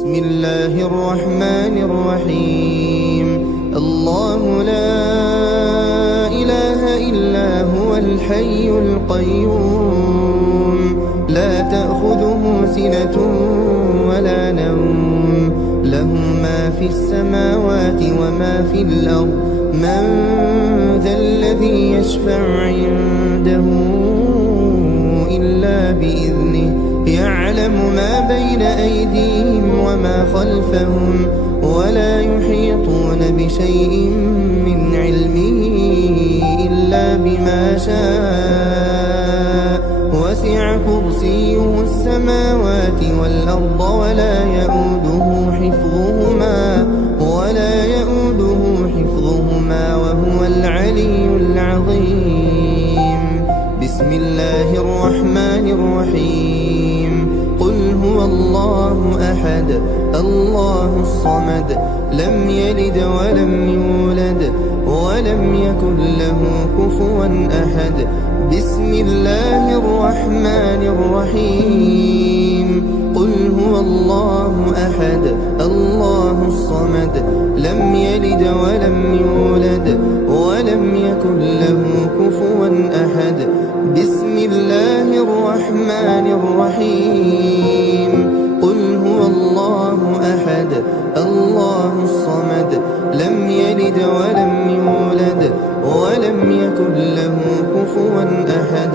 بسم الله الرحمن الرحيم. الله لا إله إلا هو الحي القيوم، لا تأخذه سنة ولا نوم، له ما في السماوات وما في الأرض. من ذا الذي يشفع عنده إلا بإذنه، يعلم ما بين أيديهم وما خلفهم، ولا يحيطون بشيء من علمه إلا بما شاء. وسع كرسيه السماوات والأرض ولا يؤوده حفظهما وهو العلي العظيم. بسم الله الرحمن الرحيم. قل هو الله أحد الله الصمد، لم يلد ولم يولد ولم يكن له كفوا أحد. بسم الله الرحمن الرحيم. قل هو الله أحد الله الصمد، لم يلد ولم يولد ولم يكن له كفوا أحد. بسم الله الرحمن الرحيم. قل هو الله أحد الله الصمد، لم يلد ولم يولد ولم يكن له كفوا أحد.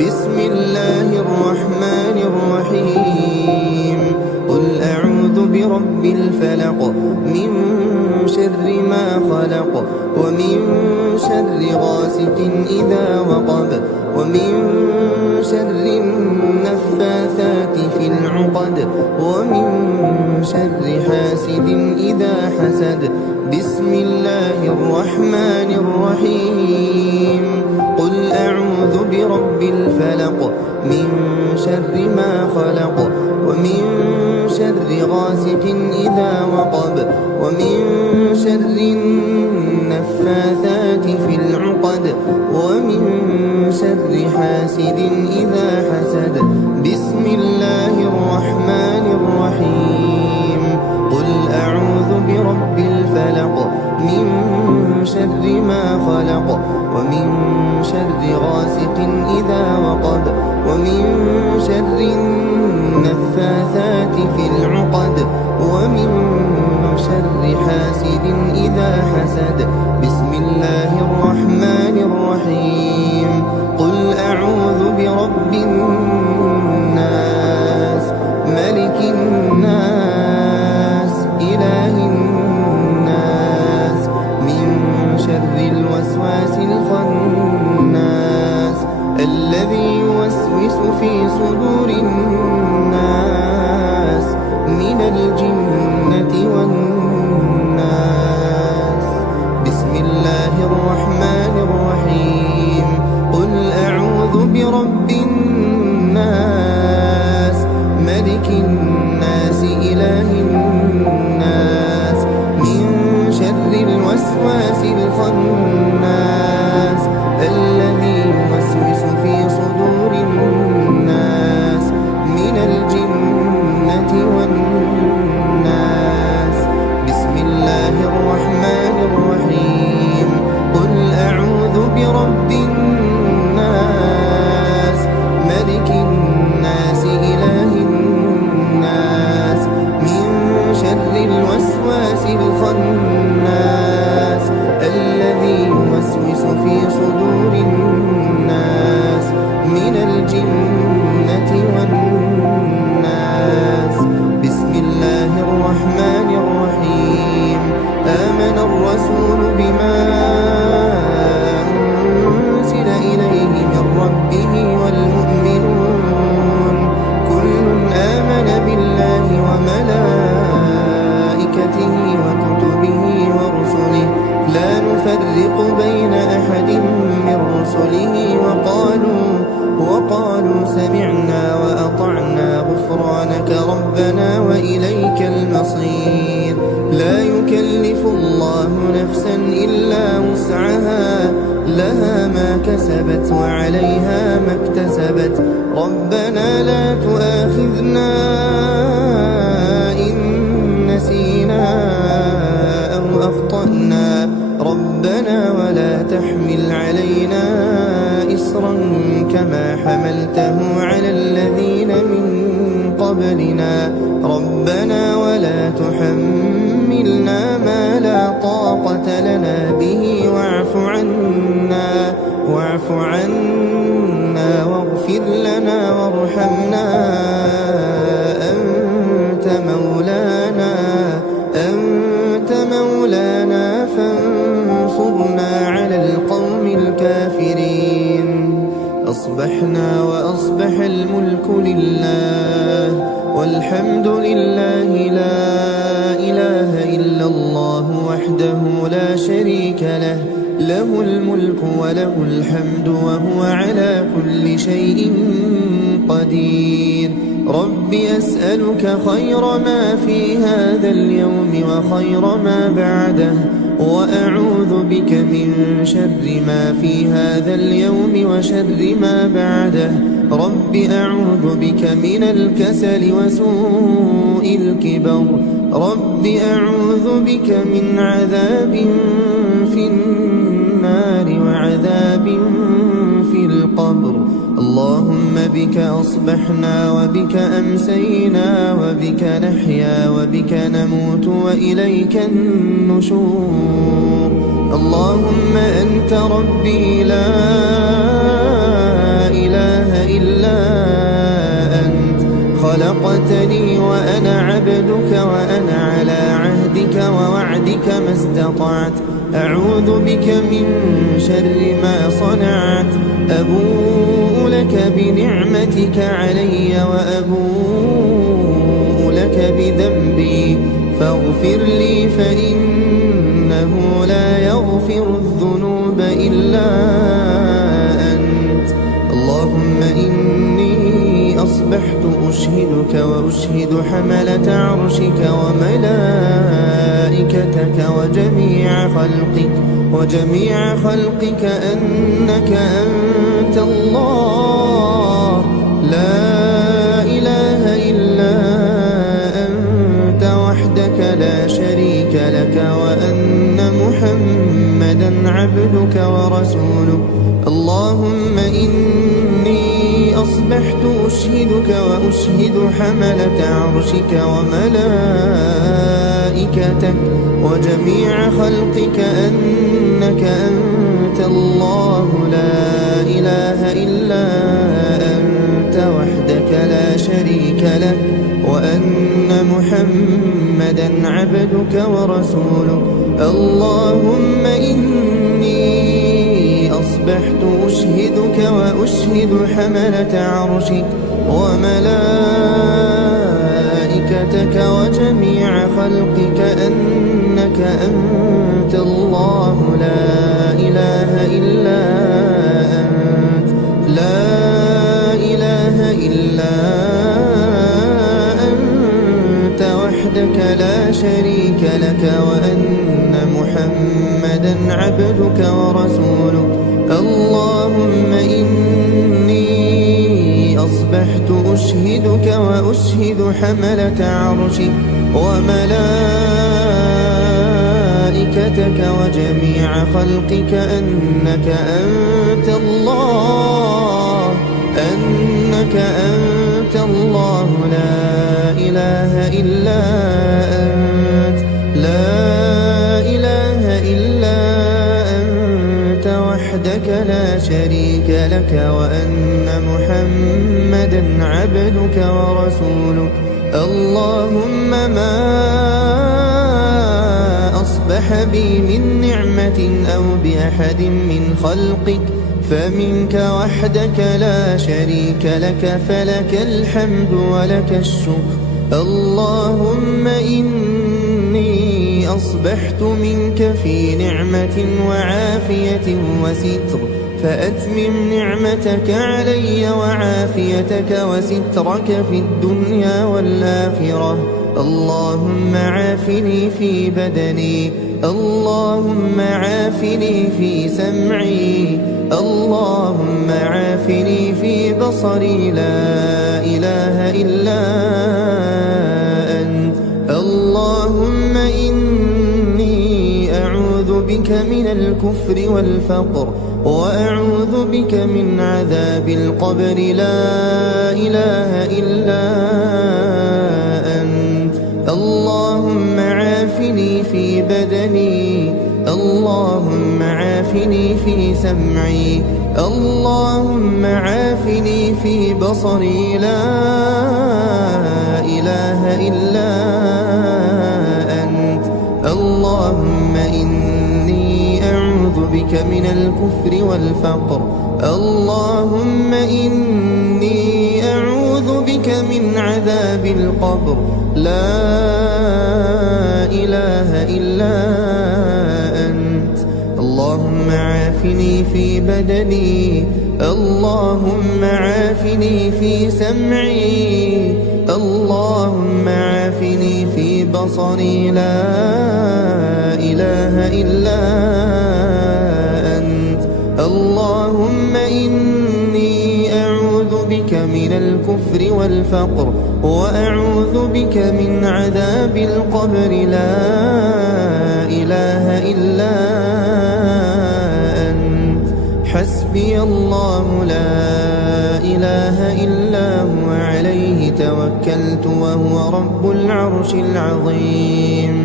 بسم الله الرحمن الرحيم. قل أعوذ برب الفلق، من شر ما خلق، ومن شر غاسق إذا وقب، ومن شر النفاثات في العقد، ومن شر حاسد إذا حسد. بسم الله الرحمن الرحيم. قل أعوذ برب الفلق، من شر ما خلق، ومن شر غاسق إذا وقب، ومن شر النفاثات في العقد، ومن شر حاسد إذا حسد. بسم الله الرحمن الرحيم. قل أعوذ برب الفلق، من شر ما خلق، ومن شر غاسق إذا وقب، ومن شر النفاثات في العقد، ومن شر حاسد إذا حسد. بسم الله الرحمن الرحيم. قل أعوذ برب الناس، ملك الناس، إله الناس، من شر الوسواس الخناس، الذي يوسوس في صدور الناس من الجنة والناس. بسم الله الرحمن الرحيم. قل أعوذ برب الناس، ملك الناس، إله الناس، من شر الوسواس الخناس، الذي يوسوس في صدور الناس من الجنة والناس. بسم الله الرحمن الرحيم. قل أعوذ برب الناس، ملك الناس، إله الناس، من شر الوسواس الخناس، الذي يوسوس في صدور الناس من الجنة والناس. بسم الله الرحمن الرحيم. آمن الرسول بما أنزل إليه من ربه والمؤمنون، كل آمن بالله وملائكته وكتبه ورسله، لا نفرق بين أحد من رسله، وقالوا سمعنا وأطعنا غفرانك ربنا وإليك المصير. لا يكلف الله نفسا إلا وسعها، لها ما كسبت وعليها ما اكتسبت. ربنا لا تؤاخذنا إن قبلنا ربنا ولا تحملنا ما لا طاقة لنا به واعف عنا واغفر لنا وارحمنا أنت مولانا فانصرنا على القوم الكافرين. أصبحنا وأصبح الملك لله والحمد لله لا إله إلا الله وحده لا شريك له له الملك وله الحمد وهو على كل شيء قدير. رب أسألك خير ما في هذا اليوم وخير ما بعده وأعوذ بك من شر ما في هذا اليوم وشر ما بعده. رب أعوذ بك من الكسل وسوء الكبر. رب أعوذ بك من عذاب في النار وعذاب في القبر. اللهم بك أصبحنا وبك أمسينا وبك نحيا وبك نموت وإليك النشور. اللهم أنت ربي لا إله إلا أنت خلقتني وأنا عبدك وأنا على عهدك ووعدك ما استطعت. أعوذ بك من شر ما صنعت. أبوء لك بنعمتك علي وأبوء لك بذنبي فاغفر لي فإنه لا يغفر الذنوب إلا أنت. اللهم إني أصبحت أشهدك وأشهد حملة عرشك وملائكتك وجميع خلقك أنك أنت الله لا إله إلا أنت وحدك لا شريك لك وأن محمدا عبدك ورسولك. اللهم إني أصبحت أشهدك وأشهد حملة عرشك وملائكتك وجميع خلقك أنك أنت الله لا إله إلا أنت وحدك لا شريك لك وأن محمدا عبدك ورسولك. اللهم إني أصبحت أشهدك وأشهد حملة عرشك وملائكتك وجميع خلقك أنك أنت الله لا إله إلا أنت لا إله إلا أنت وحدك لا شريك لك وأن محمدا عبدك ورسولك. اللهم إني أصبحت أشهدك وأشهد حملة عرشك وملائكتك وجميع خلقك أنك أنت الله لا إله إلا أنت لا إله إلا أنت وحدك لا شريك لك وأن محمدا عبدك ورسولك. اللهم ما أصبح بي من نعمة أو بأحد من خلقك فمنك وحدك لا شريك لك فلك الحمد ولك الشكر. اللهم إني أصبحت منك في نعمة وعافية وستر فأتمم نعمتك علي وعافيتك وسترك في الدنيا والآخرة. اللهم عافني في بدني. اللهم عافني في سمعي. اللهم عافني في بصري لا إله إلا أنت. اللهم إني أعوذ بك من الكفر والفقر وأعوذ بك من عذاب القبر لا إله إلا أنت. اللهم عافني في بدني، اللهم عافني في سمعي، اللهم عافني في بصري، لا إله إلا أنت. اللهم إني أعوذ بك من الكفر والفقر، اللهم إني أعوذ بك من عذاب القبر، لا إله إلا أنت. اللهم عافني في بدني، اللهم عافني في سمعي، اللهم عافني في بصري، لا إله إلا أنت. اللهم إني أعوذ بك من الكفر والفقر، وأعوذ بك من عذاب القبر، لا إله إلا أنت. حسبي الله لا إله إلا هو، عليه توكلت وهو رب العرش العظيم.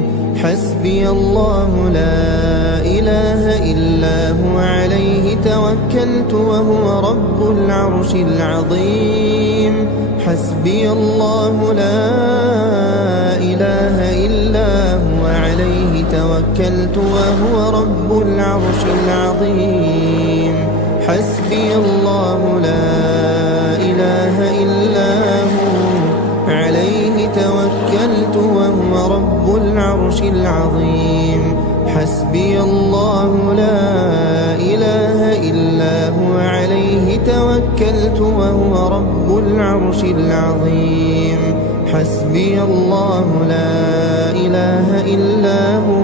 حسبي الله لا إله إلا هو، عليه توكلت وهو رب العرش العظيم. حسبي الله لا إله إلا هو، عليه توكلت وهو رب العرش العظيم. حسبي الله لا إله إلا هو، عليه توكلت وهو رب العرش العظيم. حسبي الله لا إله إلا هو، عليه توكلت وهو رب العرش العظيم. حسبي الله لا إله إلا هو،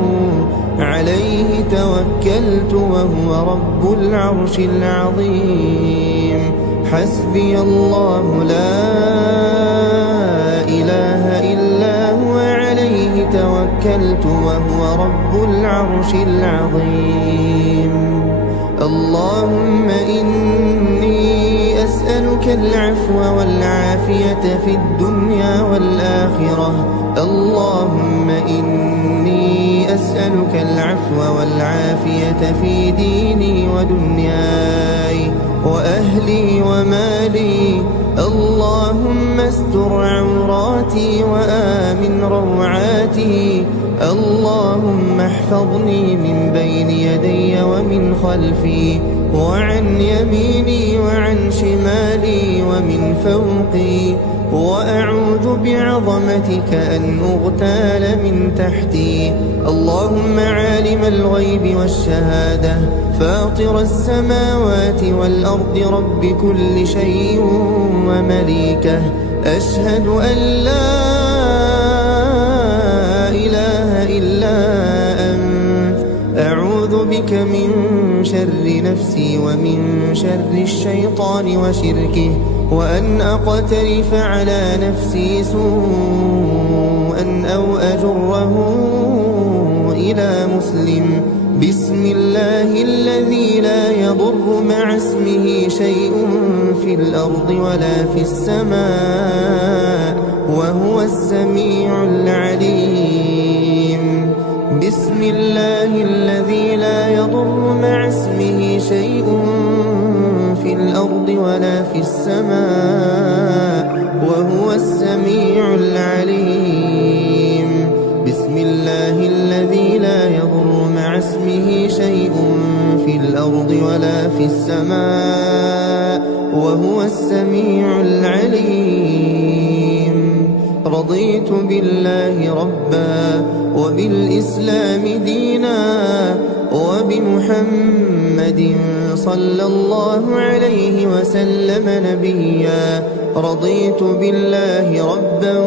عليه توكلت وهو رب العرش العظيم. حسبي الله لا إله إلا هو، عليه توكلت وهو رب العرش العظيم. اللهم إني أسألك العفو والعافية في الدنيا والآخرة. اللهم إني أسألك العفو والعافية في ديني ودنياي وأهلي ومالي. اللهم استر عوراتي وآمن روعاتي. اللهم احفظني من بين يدي ومن خلفي وعن يميني وعن شمالي ومن فوقي، وأعوذ بعظمتك أن أغتال من تحتي. اللهم عالم الغيب والشهادة، فاطر السماوات والأرض، رب كل شيء ومليكه، أشهد أن لا إله إلا أنت. أعوذ بك من شر نفسي ومن شر الشيطان وشركه، وأن أقترف على نفسي سوءا أو أجره إلى مسلم. بسم الله الذي لا يضر مع اسمه شيء في الأرض ولا في السماء، وهو السميع العليم. بسم الله الذي لا يضر مع اسمه شيء في الأرض ولا في السماء، وهو السميع العليم. بسم الله الذي لا يضر مع اسمه شيء في الأرض ولا في السماء، وهو السميع العليم. رضيت بالله ربا، وبالإسلام دينا، وبمحمد صلى الله عليه وسلم نبيا. رضيت بالله ربا،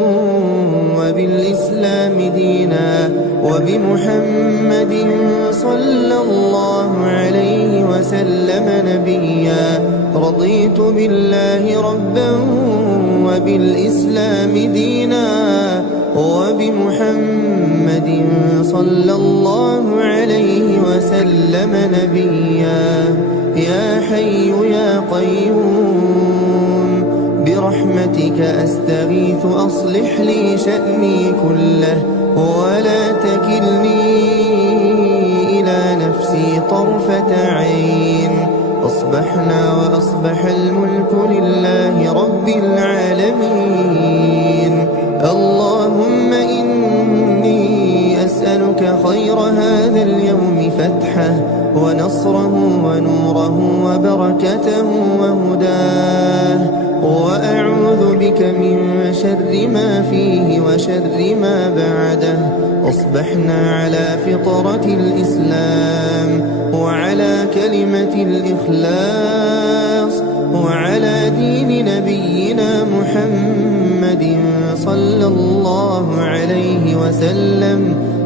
وبالإسلام دينا، وبمحمد صلى الله عليه وسلم نبيا. رضيت بالله ربا، وبالإسلام دينا، وبمحمد صلى الله عليه وسلم نبيا. يا حي يا قيوم برحمتك أستغيث أصلح لي شأني كله ولا تكلني إلى نفسي طرفة عين. أصبحنا وأصبح الملك لله رب العالمين. اللهم إني أسألك خير هذا اليوم فتحه ونصره ونوره وبركته وهداه، وأعوذ بك من شر ما فيه وشر ما بعده. أصبحنا على فطرة الإسلام وعلى كلمة الإخلاص وعلى دين نبينا محمد صلى الله عليه وسلم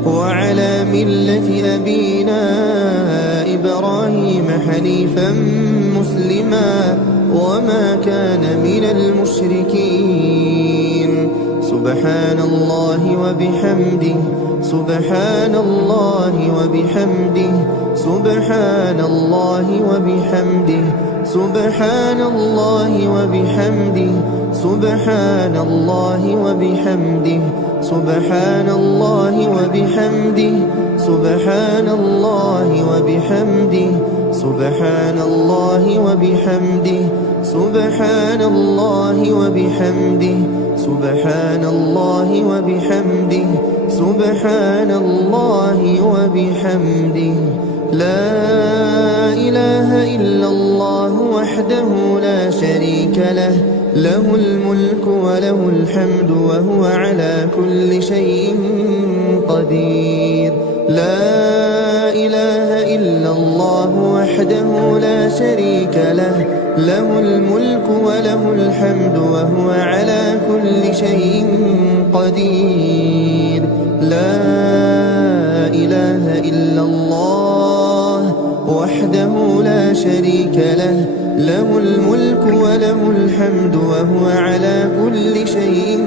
وعلى ملة أبينا إبراهيم حنيفا مسلما وما كان من المشركين. سبحان الله وبحمده سبحان الله وبحمده سبحان الله وبحمده سبحان الله وبحمده سبحان الله وبحمده سبحان الله وبحمده سبحان الله وبحمده سبحان الله وبحمده سبحان الله وبحمده سبحان الله وبحمده سبحان الله وبحمده. لا إله إلا الله وحده لا شريك له، له الملك وله الحمد وهو على كل شيء قدير. لا إله إلا الله وحده لا شريك له، له الملك وله الحمد وهو على كل شيء قدير. لا إله إلا الله وحده لا شريك له، له الملك وله الحمد وهو على كل شيء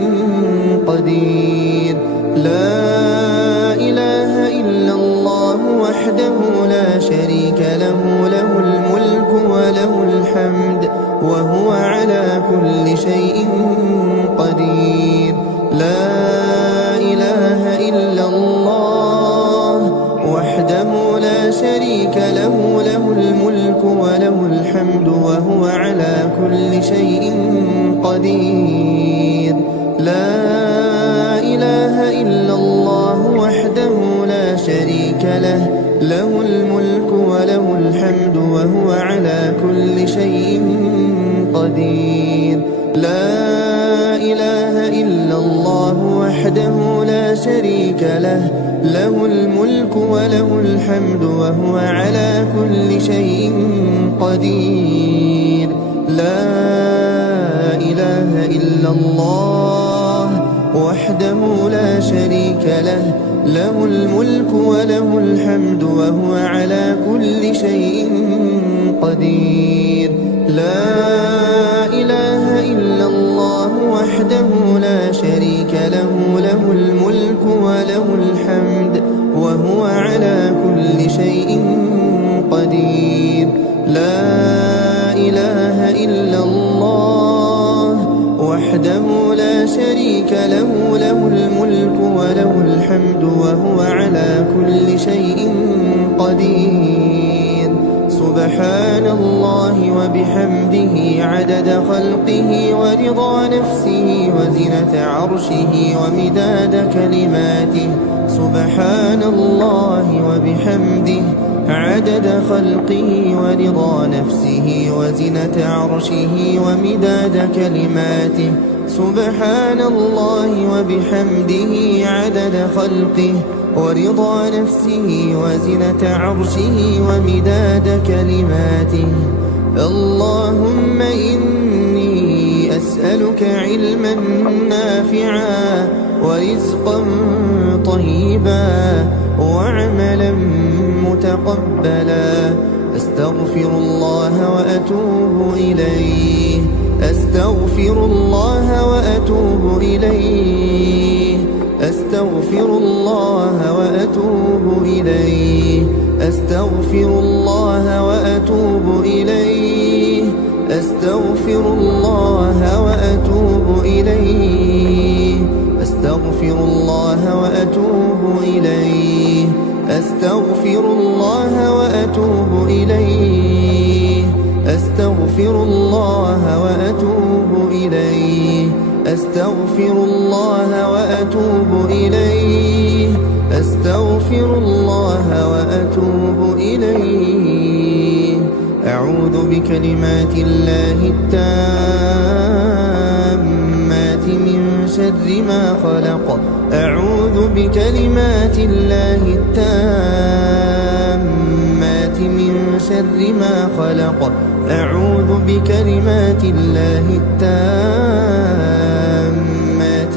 قدير. لا إله إلا الله وحده لا شريك له، له الملك وله الحمد وهو على كل شيء قدير. لا إله إلا الله وحده لا شريك له، له الملك وله الحمد وهو على كل شيء قدير. لا إله إلا الله وحده لا شريك له، له الملك وله الحمد وهو على كل شيء قدير. لا إله إلا الله وحده لا شريك له، له الملك وله الحمد وهو على كل شيء قدير. لا إله إلا الله وحده لا شريك له، له الملك وله الحمد وهو على كل شيء قدير. لا إله إلا الله وحده لا شريك له، له الملك وله الحمد وهو على كل شيء قدير. لا إله إلا الله وحده لا شريك له، له الملك وله الحمد وهو على كل شيء قدير. سبحان الله وبحمده عدد خلقه ورضا نفسه وزنة عرشه ومداد كلماته. سبحان الله وبحمده عدد خلقه ورضا نفسه وزنة عرشه ومداد كلماته. سبحان الله وبحمده عدد خلقه ورضا نفسه وزنة عرشه ومداد كلماته. اللهم إني أسألك علما نافعا ورزقا طيبا وعملا متقبلا. أستغفر الله وأتوب إليه، أستغفر الله وأتوب إليه. أستغفر الله وأتوب إليه أستغفر الله وأتوب إليه أستغفر الله وأتوب إليه أستغفر الله وأتوب إليه أستغفر الله وأتوب إليه أستغفر الله وأتوب إليه أستغفر الله وأتوب إليه أستغفر الله وأتوب إليه أعوذ بكلمات الله التامات من شر ما خلق أعوذ بكلمات الله التامات من شر ما خلق أعوذ بكلمات الله التامات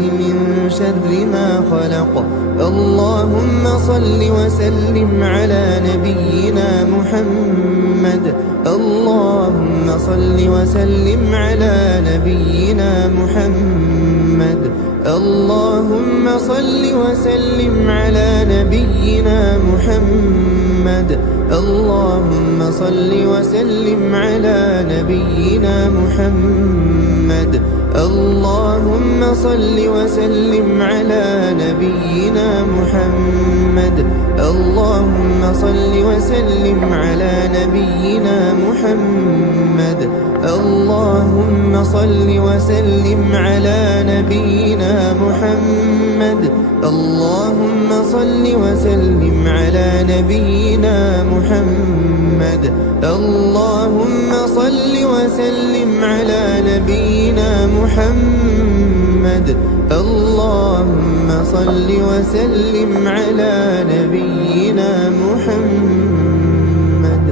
من شر ما خلق اللهم صل وسلم على نبينا محمد اللهم صل وسلم على نبينا محمد اللهم صل وسلم على نبينا محمد اللهم صل وسلم على نبينا محمد اللهم صل وسلم على نبينا محمد اللهم صل وسلم على نبينا محمد اللهم صل وسلم على نبينا محمد اللهم صل وسلم على نبينا محمد اللهم صل وسلم على نبينا محمد اللهم صل وسلم على نبينا محمد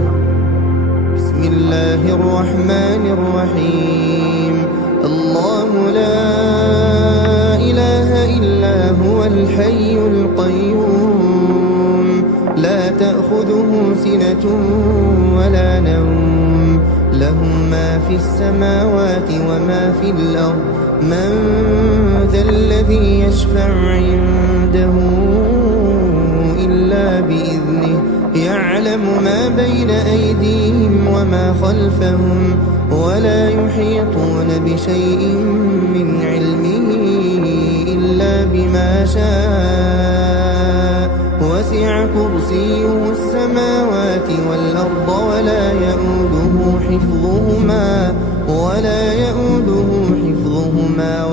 بسم الله الرحمن الرحيم الله لا إله إلا هو الحي القيوم لا تأخذه سنة ولا نوم له ما في السماوات وما في الأرض من ذا الذي يشفع عنده إلا بإذنه يعلم ما بين أيديهم وما خلفهم ولا يحيطون بشيء من علمه إلا بما شاء وسع كرسيه السماوات والأرض ولا يؤوده حفظهما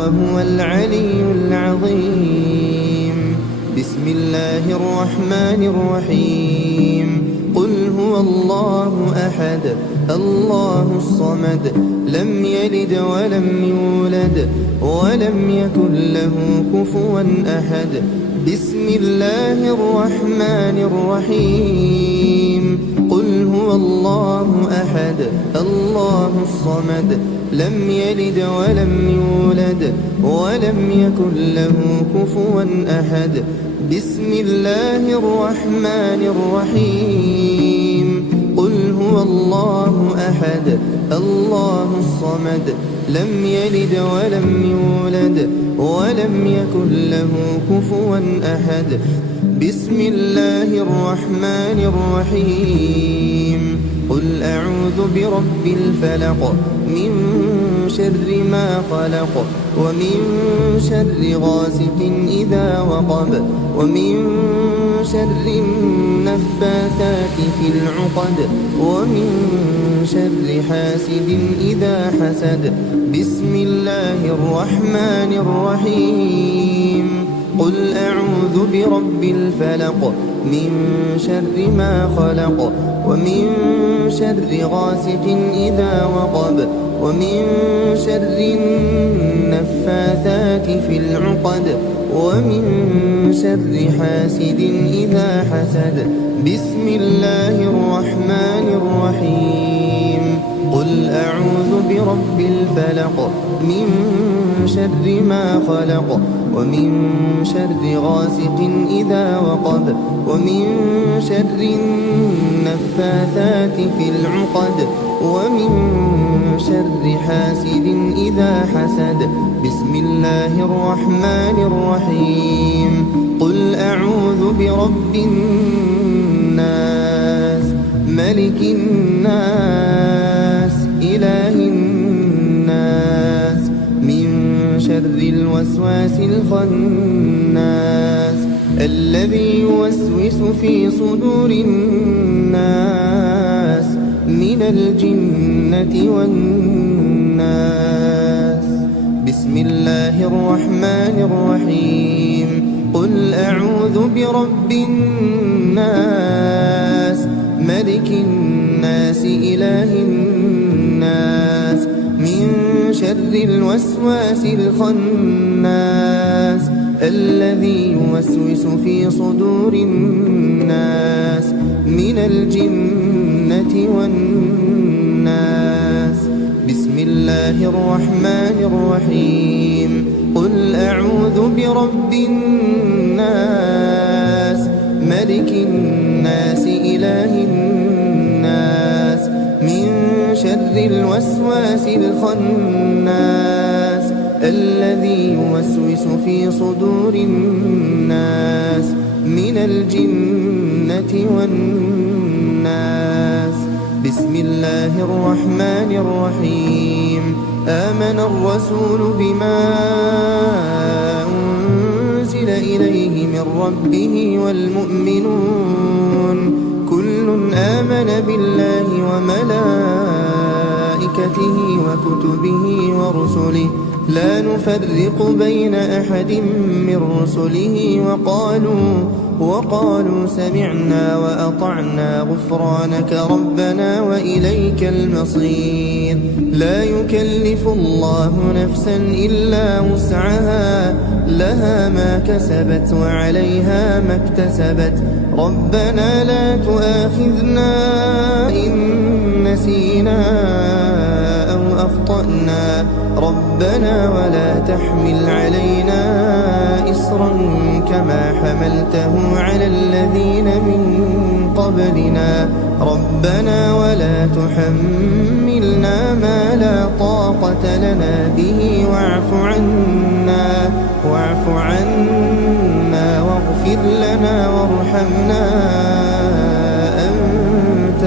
وهو العلي العظيم بسم الله الرحمن الرحيم قل هو الله أحد الله الصمد لم يلد ولم يولد ولم يكن له كفوا أحد بسم الله الرحمن الرحيم قل هو الله أحد الله الصمد لم يلد ولم يولد ولم يكن له كفوا أحد بسم الله الرحمن الرحيم قل هو الله أحد الله الصمد لم يلد ولم يولد ولم يكن له كفوا أحد بسم الله الرحمن الرحيم قل أعوذ برب الفلق من شر ما خلق ومن شر غاسق إذا وقب ومن شر النفاثات في العقد ومن شر حاسد إذا حسد بسم الله الرحمن الرحيم قل أعوذ برب الفلق من شر ما خلق ومن شر غاسق إذا وقب ومن شر النفاثات في العقد ومن شر حاسد إذا حسد بسم الله الرحمن الرحيم قل أعوذ برب الفلق من شر ما خلق ومن شر غاسق إذا وقب ومن شر النفاثات في العقد ومن شر حاسد إذا حسد. بسم الله الرحمن الرحيم. قل أعوذ برب الناس ملك الناس إله الناس من شر الوسواس الخناس الذي يوسوس في صدور الناس من الجنة والناس. بسم الله الرحمن الرحيم. قل أعوذ برب الناس ملك الناس إله الناس من شر الوسواس الخناس الذي يوسوس في صدور الناس من الجنة والناس. بسم الله الرحمن الرحيم. قل أعوذ برب الناس ملك الناس إله الناس من شر الوسواس الخناس الذي يوسوس في صدور الناس من الجنة والناس. بسم الله الرحمن الرحيم. آمن الرسول بما أنزل إليه من ربه والمؤمنون كل آمن بالله وملائكته وكتبه ورسله لا نفرق بين أحد من رسله وقالوا سمعنا وأطعنا غفرانك ربنا وإليك المصير. لا يكلف الله نفسا إلا وسعها لها ما كسبت وعليها ما اكتسبت. ربنا لا تؤاخذنا إن نسينا أو أخطأنا ربنا ولا تحمل علينا إصرا كما حملته على الذين من قبلنا ربنا ولا تحملنا ما لا طاقة لنا به واعف عنا واغفر لنا وارحمنا أنت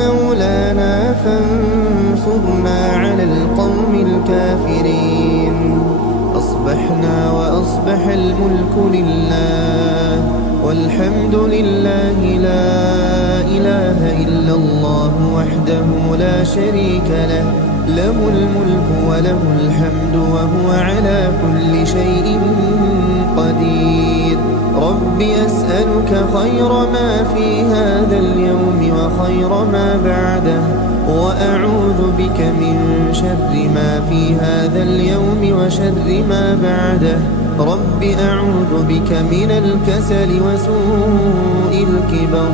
مولانا فانصرنا على القوم الكافرين. أصبحنا وأصبح الملك لله والحمد لله لا إله إلا الله وحده لا شريك له له الملك وله الحمد وهو على كل شيء قدير. رب أسألك خير ما في هذا اليوم وخير ما بعده وأعوذ بك من شر ما في هذا اليوم وشر ما بعده. رب أعوذ بك من الكسل وسوء الكبر.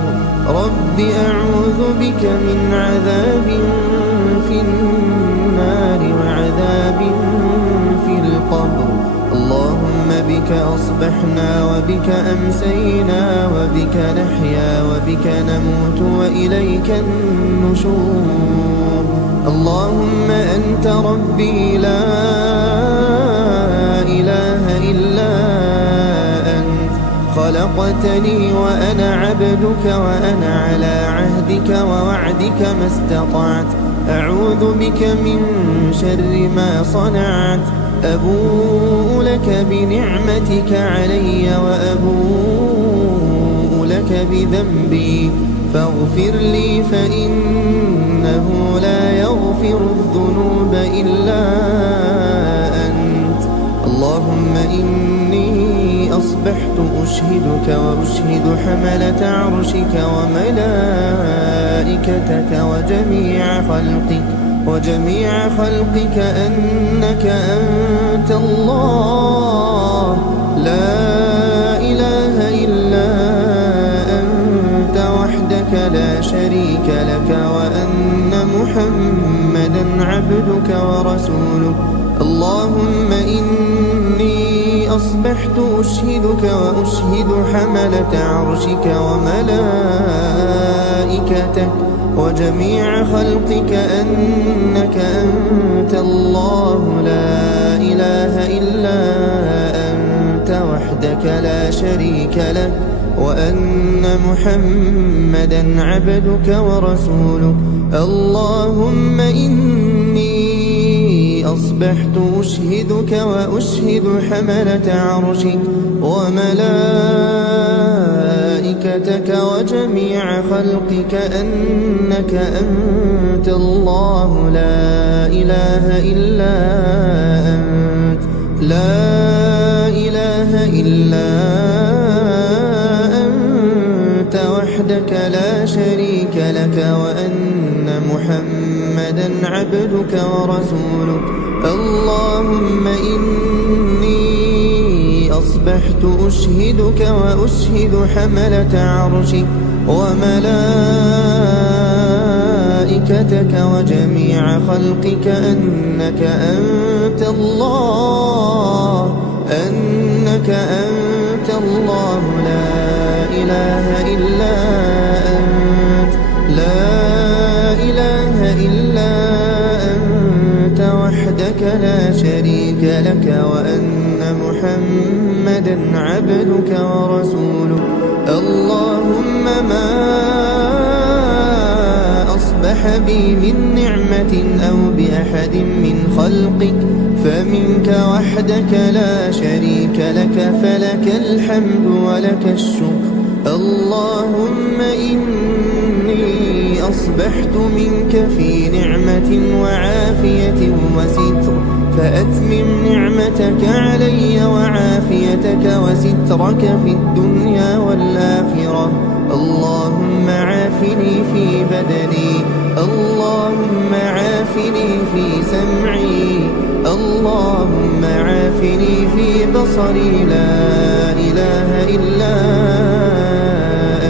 رب أعوذ بك من عذاب في النار وعذاب في القبر. اللهم بك أصبحنا وبك أمسينا وبك نحيا وبك نموت وإليك النشور. اللهم أنت ربي لا إله إلا أنت خلقتني وأنا عبدك وأنا على عهدك ووعدك ما استطعت. أعوذ بك من شر ما صنعت. أبوء لك بنعمتك علي وأبوء لك بذنبي فاغفر لي فإنه لا يغفر الذنوب إلا أنت. اللهم إني أصبحت أشهدك وأشهد حملة عرشك وملائكتك وجميع خلقك أنك أنت الله لا إله إلا أنت وحدك لا شريك أصبحت أشهدك وأشهد حملة عرشك وملائكتك وجميع خلقك أنك أنت الله لا إله إلا أنت وحدك لا شريك لك وأن محمدًا عبدك ورسولك. اللهم إني أصبحت أشهدك وأشهد حملة عرشك وملائكتك وجميع خلقك أنك أنت الله لا إله إلا أنت لا إله إلا أنت وحدك لا شريك لك وأن محمدًا عبدك ورسولك. اللهم إني أصبحت أشهدك وأشهد حملة عرشك وملائكتك وجميع خلقك أنك أنت الله لا إله إلا أنت لا إله إلا أنت وحدك لا شريك لك وأن محمدًا عبدك ورسولك. اللهم ما أصبح بي من نعمة أو بأحد من خلقك فمنك وحدك لا شريك لك فلك الحمد ولك الشكر. اللهم إني أصبحت منك في نعمة وعافية وستر فأتمم نعمتك علي وعافيتك وسترك في الدنيا والآخرة. اللهم عافني في بدني اللهم عافني في سمعي اللهم عافني في بصري لا إله إلا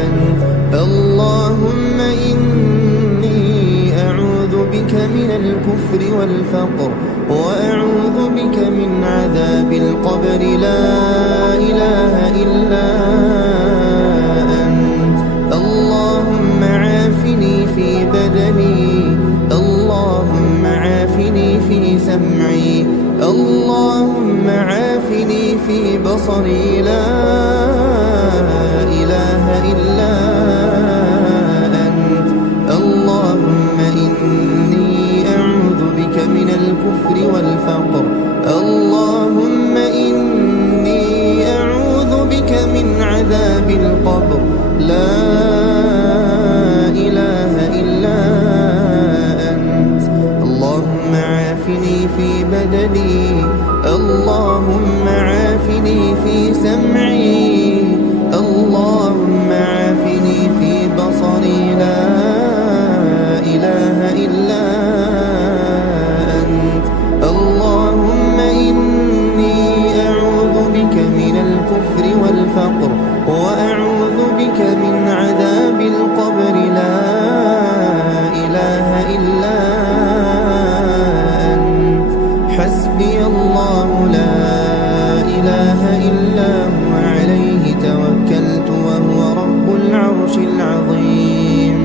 أنت. اللهم إني أعوذ بك من الكفر والفقر وأعوذ بك من عذاب القبر لا إله إلا أنت. اللهم عافني في بدني اللهم عافني في سمعي اللهم عافني في بصري لا إله إلا أنت. اللهم إني أعوذ بك من الكفر والفقر اللهم إني أعوذ بك من عذاب القبر لا إله إلا أنت. اللهم عافني في بدني اللهم عافني في سمعي اللهم عافني في بصري لا إله إلا أنت. اللهم إني أعوذ بك من الكفر والفقر وأعوذ بك من عذاب القبر لا إله إلا أنت. حسبي الله لا إله إلا هو عليه توكلت وهو رب العرش العظيم.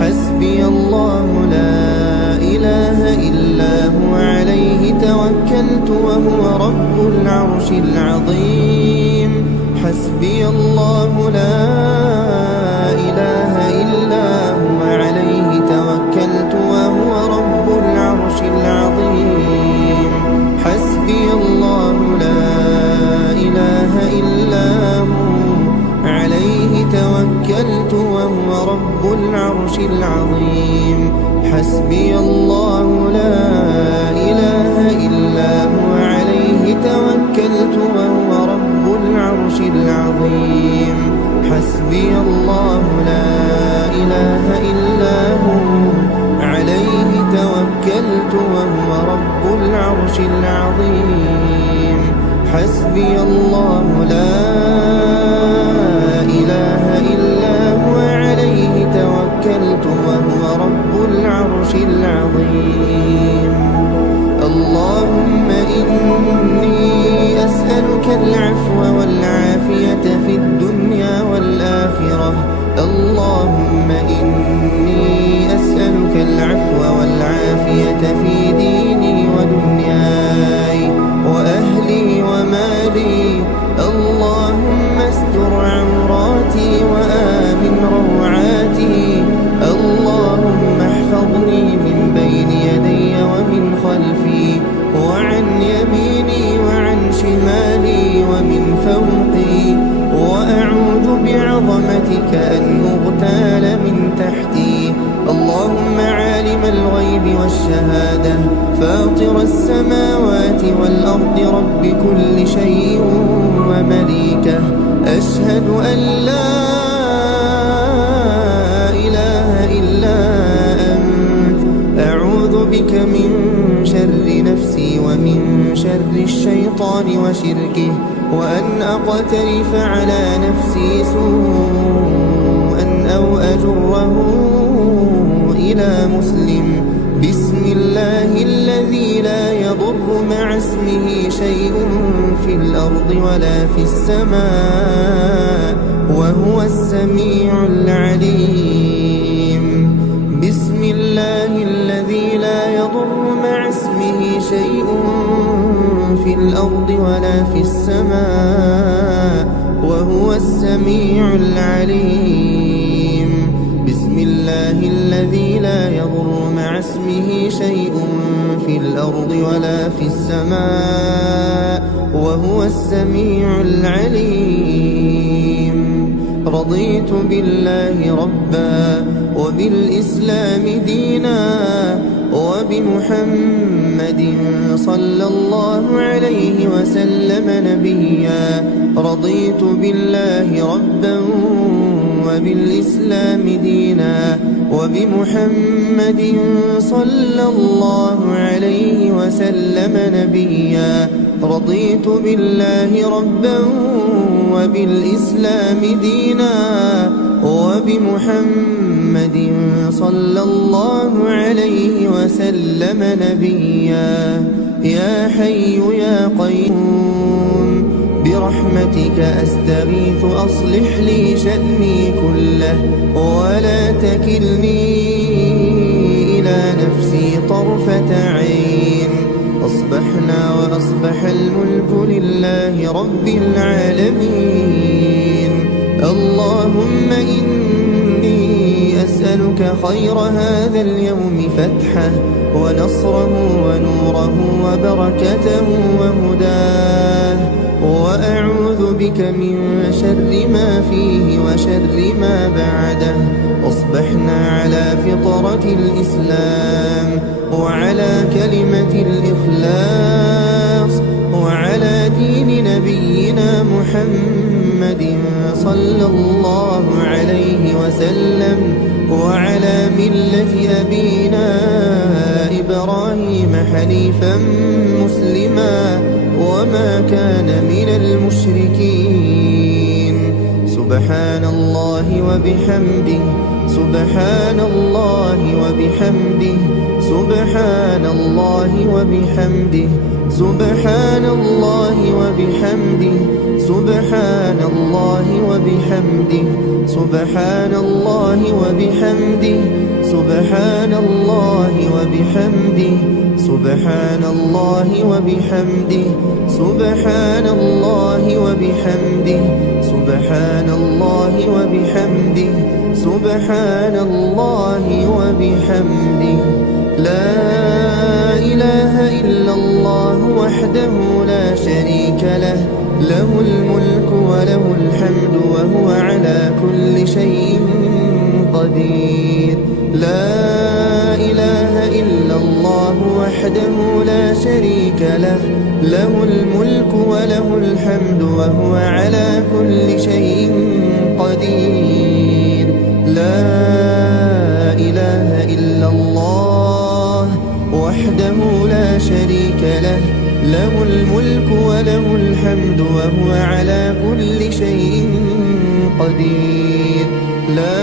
حسبي الله لا إله إلا هو عليه توكلت وهو رب العرش العظيم. حسبي الله لا إله إلا هو عليه توكلت وهو رب العرش العظيم. حسبي الله لا إله إلا هو عليه توكلت وهو رب العرش العظيم. حسبي الله لا إله إلا هو عليه توكلت وهو رب العرش العظيم. حسبي الله لا إله إلا هو عليه توكلت وهو رب العرش العظيم. حسبي الله لا إله إلا هو عليه توكلت وهو رب العرش العظيم. اللهم إني أسألك أسألك العفو والعافية في الدنيا والآخرة. اللهم إني أسألك العفو والعافية في ديني ودنياي وأهلي ومالي. اللهم استر عوراتي وآمن روعاتي. اللهم احفظني من بين يدي ومن خلفي وعن يميني وعن شمالي ومن فوقي، وأعوذ بعظمتك أن أغتال من تحتي. اللهم عالم الغيب والشهادة فاطر السماوات والأرض رب كل شيء ومليكه، أشهد أن لا إله إلا أنت. أعوذ بك من شر نفسي ومن شر الشيطان وشركه، وأن أقترف على نفسي سوءا أو أجره إلى مسلم. بسم الله الذي لا يضر مع اسمه شيء في الأرض ولا في السماء وهو السميع العليم. بسم الله الذي لا يضر مع اسمه شيء في الأرض ولا في السماء وهو السميع العليم. بسم الله الذي لا يضر مع اسمه شيء في الأرض ولا في السماء وهو السميع العليم. رضيت بالله ربا وبالإسلام دينا وبمحمد صلى الله عليه وسلم نبيا. رضيت بالله ربا وبالإسلام دينا وبمحمد صلى الله عليه وسلم نبيا. رضيت بالله ربا وبالإسلام دينا وبمحمد صلى الله عليه وسلم نبيا. يا حي يا قيوم برحمتك أستغيث أصلح لي شأني كله ولا تكلني إلى نفسي طرفة عين. أصبحنا وأصبح الملك لله رب العالمين. اللهم إني أسألك خير هذا اليوم فتحه ونصره ونوره وبركته وهداه، وأعوذ بك من شر ما فيه وشر ما بعده. أصبحنا على فطرة الإسلام وعلى كلمة الإخلاص وعلى دين نبينا محمد صلى الله عليه وسلم وعلى ملة أبينا إبراهيم حنيفا مسلما وما كان من المشركين. سبحان الله وبحمده سبحان الله وبحمده سبحان الله وبحمده سبحان الله وبحمده سبحان الله وبحمده سبحان الله وبحمده سبحان الله وبحمده سبحان الله وبحمده سبحان الله وبحمده سبحان الله وبحمده سبحان الله وبحمده. لا إله إلا الله وحده لا شريك له، له الملك وله الحمد وهو على كل شيء قدير. لا إله إلا الله وحده لا شريك له، له الملك وله الحمد وهو على كل شيء قدير. لا إله إلا الله وحده لا شريك له، له الملك وله الحمد وهو على كل شيء قدير. لا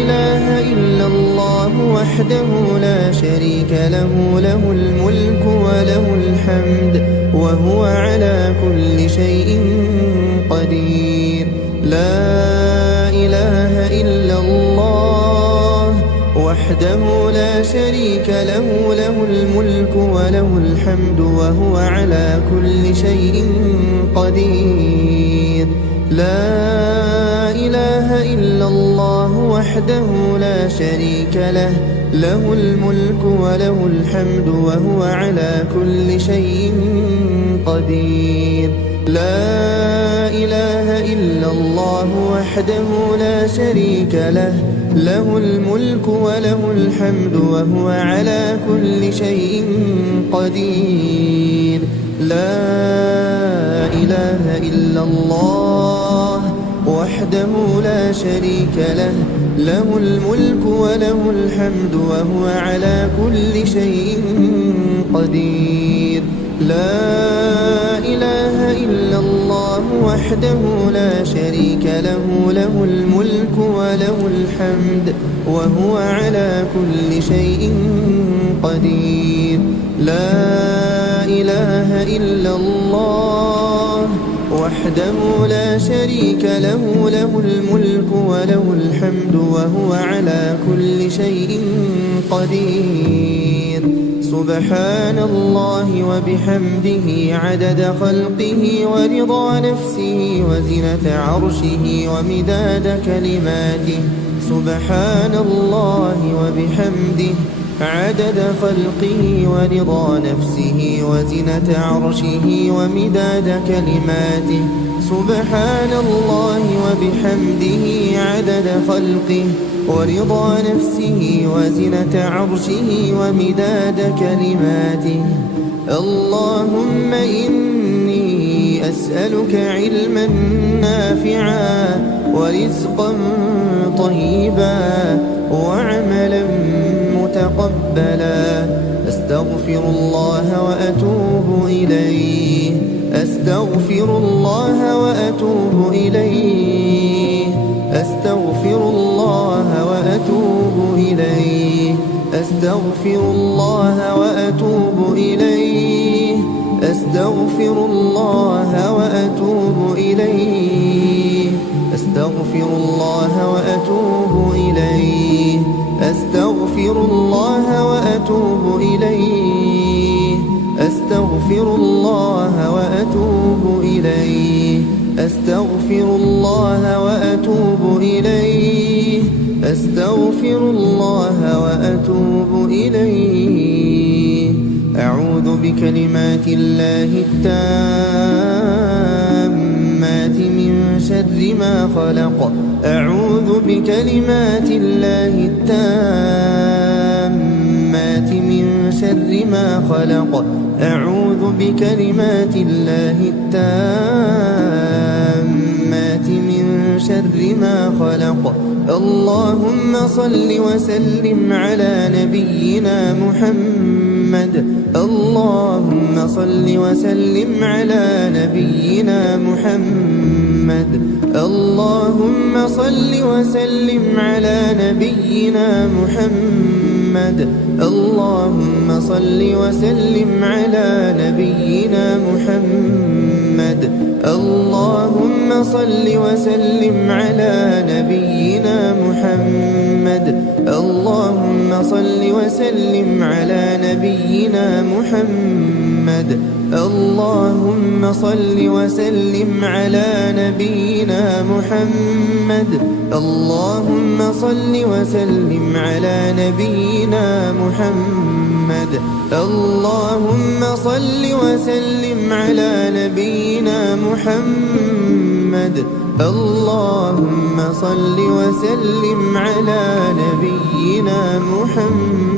إله إلا الله وحده وحده لا شريك له، له الملك وله الحمد وهو على كل شيء قدير. لا إله إلا الله وحده لا شريك له، له الملك وله الحمد وهو على كل شيء قدير. لا إله إلا الله وحده لا شريك له، له الملك وله الحمد وهو على كل شيء قدير. لا إله إلا الله وحده لا شريك له، له الملك وله الحمد وهو على كل شيء قدير. لا إله إلا الله وحده لا شريك له، له الملك وله الحمد وهو على كل شيء قدير. لا إله إلا الله وحده لا شريك له، له الملك وله الحمد وهو على كل شيء قدير. لا إله إلا الله وحده لا شريك له، له الملك وله الحمد وهو على كل شيء قدير. سبحان الله وبحمده عدد خلقه ورضا نفسه وزنة عرشه ومداد كلماته. سبحان الله وبحمده عدد خلقه ورضا نفسه وزنة عرشه ومداد كلماته. سبحان الله وبحمده عدد خلقه ورضا نفسه وزنة عرشه ومداد كلماته. اللهم إني أسألك علما نافعا ورزقا طيبا وعملا متقبلا. أستغفر الله وأتوب إليه، أستغفر الله وأتوب إليه، أستغفر الله وأتوب إليه، أستغفر الله وأتوب إليه، أستغفر الله وأتوب إليه، أستغفر الله وأتوب إليه، أستغفر الله وأتوب إليه، أستغفر الله وأتوب إليه، أستغفر الله وأتوب إليه، أستغفر الله وأتوب إليه. أعوذ بكلمات الله التامات من شر ما خلق. أعوذ بكلمات الله التامات من شر ما خلق. أعوذ بكلمات الله التامات من شر ما خلق. اللهم صل وسلم على نبينا محمد. اللهم صل وسلم على نبينا محمد. اللهم صل وسلم على نبينا محمد. اللهم صل وسلم على نبينا محمد. اللهم صل وسلم على نبينا محمد. اللهم صل وسلم على نبينا محمد. اللهم صل وسلم على نبينا محمد. اللهم صل وسلم على نبينا محمد. اللهم صل وسلم على نبينا محمد. اللهم صل وسلم على نبينا محمد.